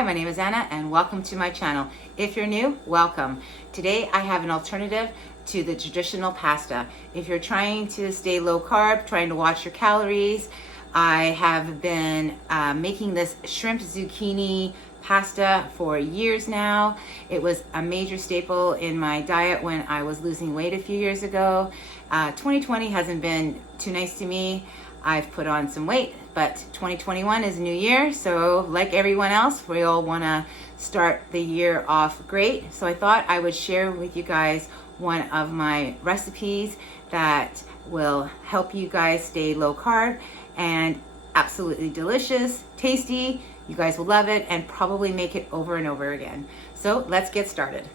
Hi, my name is Anna and welcome to my channel. If you're new, welcome. Today I have an alternative to the traditional pasta. If you're trying to stay low carb, trying to watch your calories, I have been making this shrimp zucchini pasta for years now. It was a major staple in my diet when I was losing weight a few years ago. 2020 hasn't been too nice to me. I've put on some weight, but 2021 is a new year, so like everyone else, we all want to start the year off great. So I thought I would share with you guys one of my recipes that will help you guys stay low carb and absolutely delicious, tasty. You guys will love it and probably make it over and over again. So let's get started.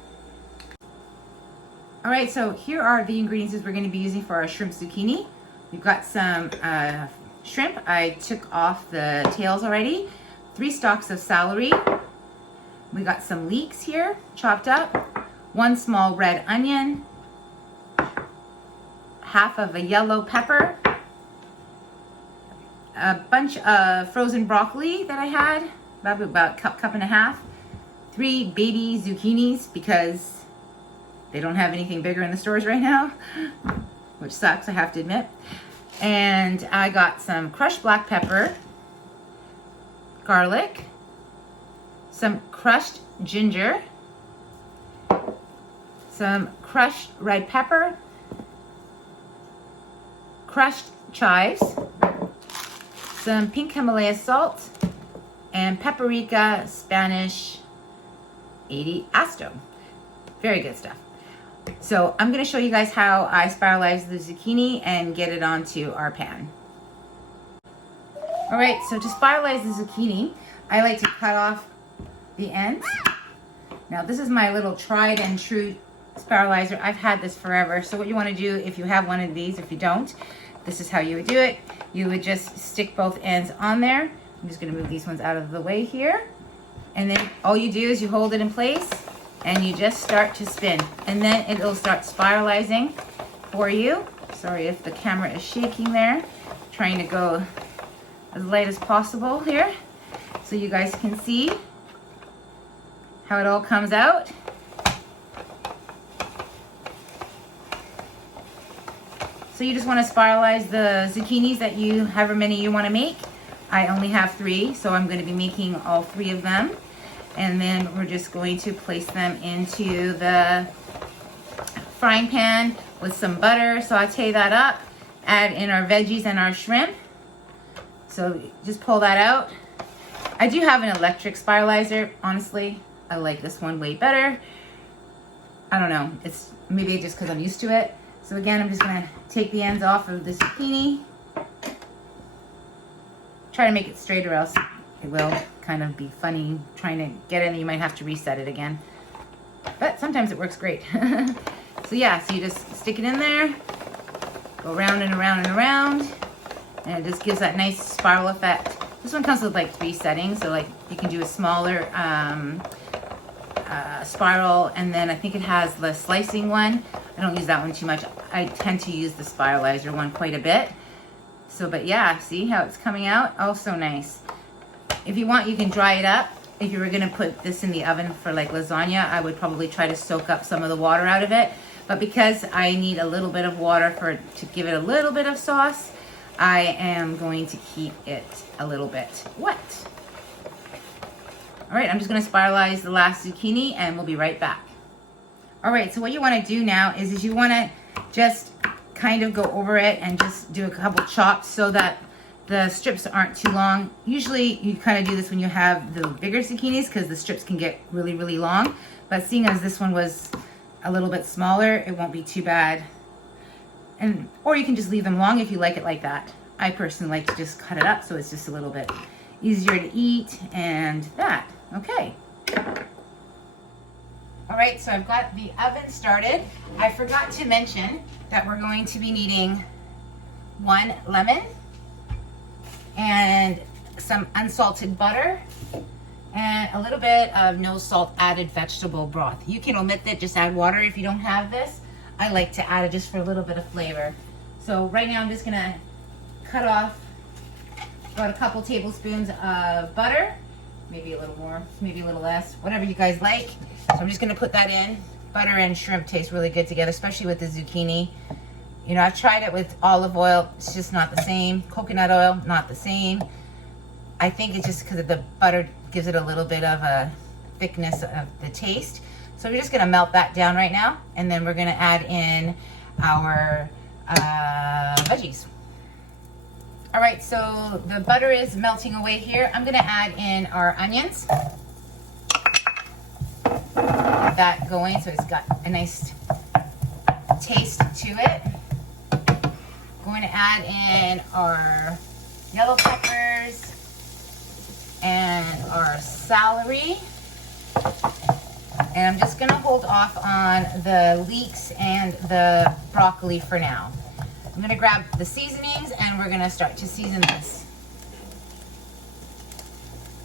All right, so here are the ingredients we're going to be using for our shrimp zucchini. We've got some shrimp. I took off the tails already. 3 stalks of celery. We got some leeks here, chopped up. 1 small red onion. Half of a yellow pepper. A bunch of frozen broccoli that I had, about cup and a half. 3 baby zucchinis because they don't have anything bigger in the stores right now, which sucks, I have to admit. And I got some crushed black pepper, garlic, some crushed ginger, some crushed red pepper, crushed chives, some pink Himalaya salt, and paprika Spanish 80 Asto. Very good stuff. So I'm going to show you guys how I spiralize the zucchini and get it onto our pan. All right, so to spiralize the zucchini, I like to cut off the ends. Now this is my little tried and true spiralizer. I've had this forever. So what you want to do if you have one of these, if you don't, this is how you would do it. You would just stick both ends on there. I'm just going to move these ones out of the way here. And then all you do is you hold it in place and you just start to spin. And then it'll start spiralizing for you. Sorry if the camera is shaking there. Trying to go as light as possible here so you guys can see how it all comes out. So you just want to spiralize the zucchinis that you, however many you want to make. I only have 3, so I'm going to be making all 3 of them. And then we're just going to place them into the frying pan with some butter, saute that up, add in our veggies and our shrimp. So just pull that out. I do have an electric spiralizer. Honestly, I like this one way better. I don't know, it's maybe just because I'm used to it. So again, I'm just gonna take the ends off of the zucchini. Try to make it straight or else it will kind of be funny trying to get it and you might have to reset it again. But sometimes it works great. So yeah, so you just stick it in there, go around and around and around, and it just gives that nice spiral effect. This one comes with like 3 settings, so like you can do a smaller spiral, and then I think it has the slicing one. I don't use that one too much. I tend to use the spiralizer one quite a bit. So, but yeah, see how it's coming out? Oh, so nice. If you want, you can dry it up. If you were gonna put this in the oven for like lasagna, I would probably try to soak up some of the water out of it. But because I need a little bit of water to give it a little bit of sauce, I am going to keep it a little bit wet. All right, I'm just gonna spiralize the last zucchini and we'll be right back. All right, so what you wanna do now is you wanna just kind of go over it and just do a couple chops so that the strips aren't too long. Usually you kind of do this when you have the bigger zucchinis because the strips can get really, really long. But seeing as this one was a little bit smaller, it won't be too bad. Or you can just leave them long if you like it like that. I personally like to just cut it up so it's just a little bit easier to eat and that. Okay. All right, so I've got the oven started. I forgot to mention that we're going to be needing 1 lemon and some unsalted butter and a little bit of no salt added vegetable broth. You can omit that, just add water if you don't have this. I like to add it just for a little bit of flavor. So right now I'm just gonna cut off about a couple tablespoons of butter maybe a little more, maybe a little less, whatever you guys like. So I'm just gonna put that in. Butter and shrimp taste really good together, especially with the zucchini. You know, I've tried it with olive oil. It's just not the same. Coconut oil, not the same. I think it's just because the butter gives it a little bit of a thickness of the taste. So we're just gonna melt that down right now, and then we're gonna add in our veggies. All right, so the butter is melting away here. I'm gonna add in our onions. Get that going so it's got a nice taste to it. Going to add in our yellow peppers and our celery. And I'm just gonna hold off on the leeks and the broccoli for now. I'm gonna grab the seasonings and we're gonna start to season this.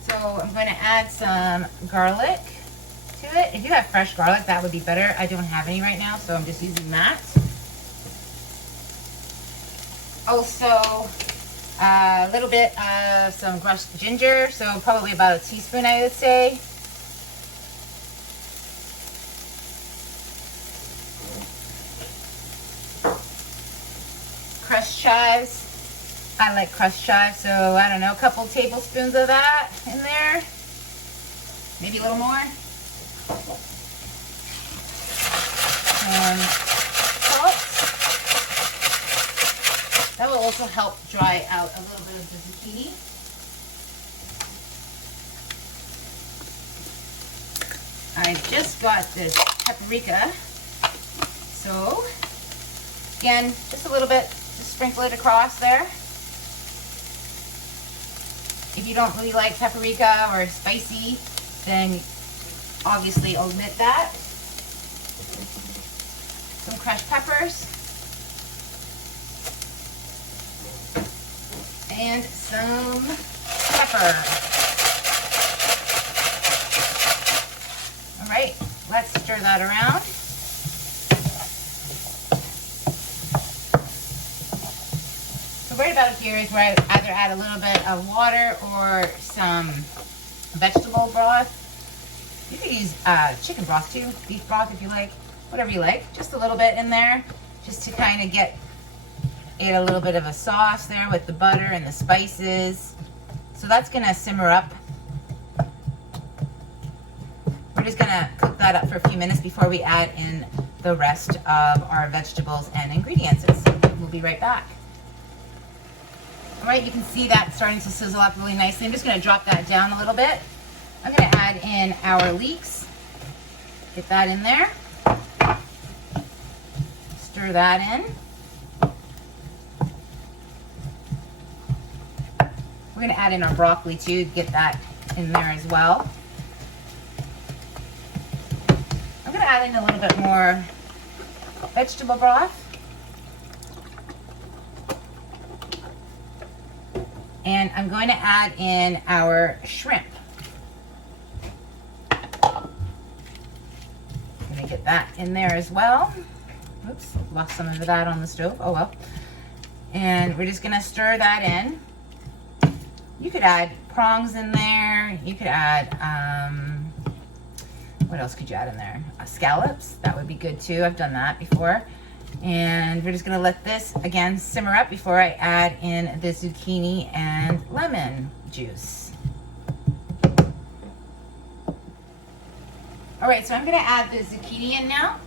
So I'm gonna add some garlic to it. If you have fresh garlic, that would be better. I don't have any right now, so I'm just using that. Also, a little bit of some crushed ginger, so probably about a teaspoon, I would say. Crushed chives. I like crushed chives, so I don't know, a couple tablespoons of that in there. Maybe a little more. And salt. That will also help dry out a little bit of the zucchini. I just got this paprika. So, again, just a little bit, just sprinkle it across there. If you don't really like paprika or spicy, then obviously omit that. Some crushed peppers. And some pepper. All right, let's stir that around. So right about here is where I either add a little bit of water or some vegetable broth. You could use chicken broth too, beef broth if you like, whatever you like. Just a little bit in there, just to kind of get it a little bit of a sauce there with the butter and the spices. So that's gonna simmer up. We're just gonna cook that up for a few minutes before we add in the rest of our vegetables and ingredients. We'll be right back. All right, you can see that starting to sizzle up really nicely. I'm just gonna drop that down a little bit. I'm gonna add in our leeks. Get that in there. Stir that in. We're gonna add in our broccoli too, get that in there as well. I'm gonna add in a little bit more vegetable broth. And I'm going to add in our shrimp. I'm gonna get that in there as well. Oops, lost some of that on the stove, oh well. And we're just gonna stir that in. You could add prongs in there. You could add, what else could you add in there? Scallops, that would be good too. I've done that before. And we're just gonna let this, again, simmer up before I add in the zucchini and lemon juice. All right, so I'm gonna add the zucchini in now.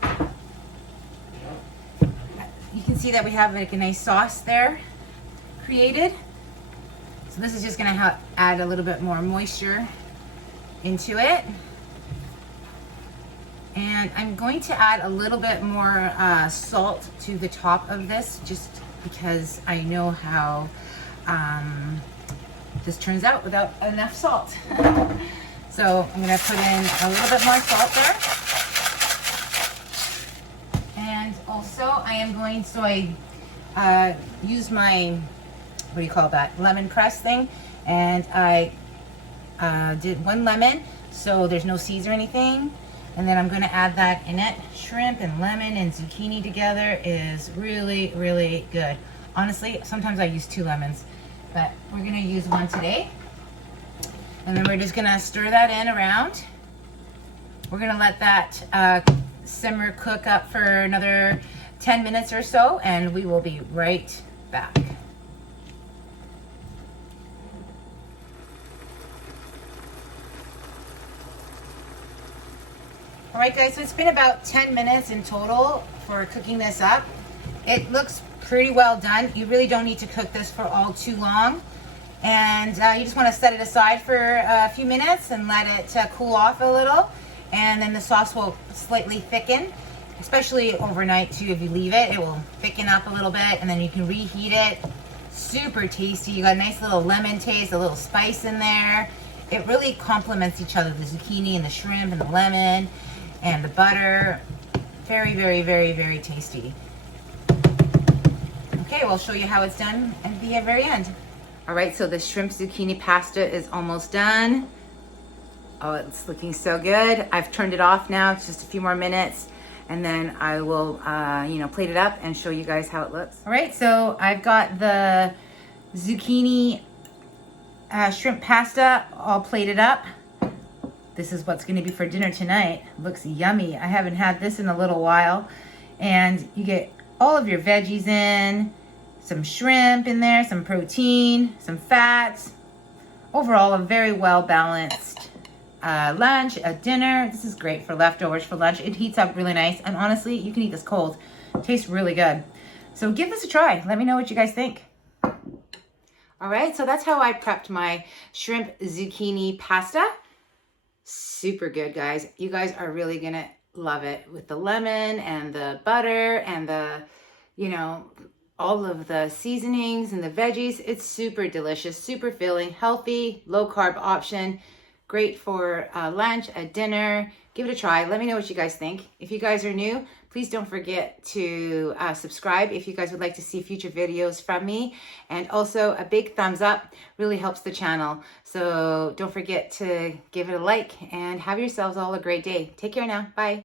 You can see that we have like a nice sauce there created. So this is just gonna help add a little bit more moisture into it. And I'm going to add a little bit more salt to the top of this, just because I know how this turns out without enough salt. So I'm gonna put in a little bit more salt there. And also I am going, so I use my, what do you call that, lemon press thing, and I did 1 lemon, so there's no seeds or anything. And then I'm gonna add that in it. Shrimp and lemon and zucchini together is really, really good. Honestly, sometimes I use 2 lemons, but we're gonna use 1 today. And then we're just gonna stir that in around. We're gonna let that simmer cook up for another 10 minutes or so, and we will be right back. All right, guys, so it's been about 10 minutes in total for cooking this up. It looks pretty well done. You really don't need to cook this for all too long. And you just want to set it aside for a few minutes and let it cool off a little. And then the sauce will slightly thicken, especially overnight too. If you leave it, it will thicken up a little bit, and then you can reheat it. Super tasty. You got a nice little lemon taste, a little spice in there. It really complements each other, the zucchini and the shrimp and the lemon and the butter. Very, very, very, very tasty. Okay, we'll show you how it's done at the very end. All right, so the shrimp zucchini pasta is almost done. Oh, it's looking so good. I've turned it off now. It's just a few more minutes, and then I will, plate it up and show you guys how it looks. All right, so I've got the zucchini shrimp pasta all plated up. This is what's going to be for dinner tonight. Looks yummy. I haven't had this in a little while. And you get all of your veggies in, some shrimp in there, some protein, some fats. Overall, a very well-balanced lunch, a dinner. This is great for leftovers for lunch. It heats up really nice. And honestly, you can eat this cold. It tastes really good. So give this a try. Let me know what you guys think. All right, so that's how I prepped my shrimp zucchini pasta. Super good, guys. You guys are really gonna love it with the lemon and the butter and the, all of the seasonings and the veggies. It's super delicious, super filling, healthy, low carb option. Great for lunch, a dinner. Give it a try. Let me know what you guys think. If you guys are new, please don't forget to subscribe if you guys would like to see future videos from me. And also a big thumbs up really helps the channel. So don't forget to give it a like, and have yourselves all a great day. Take care now. Bye.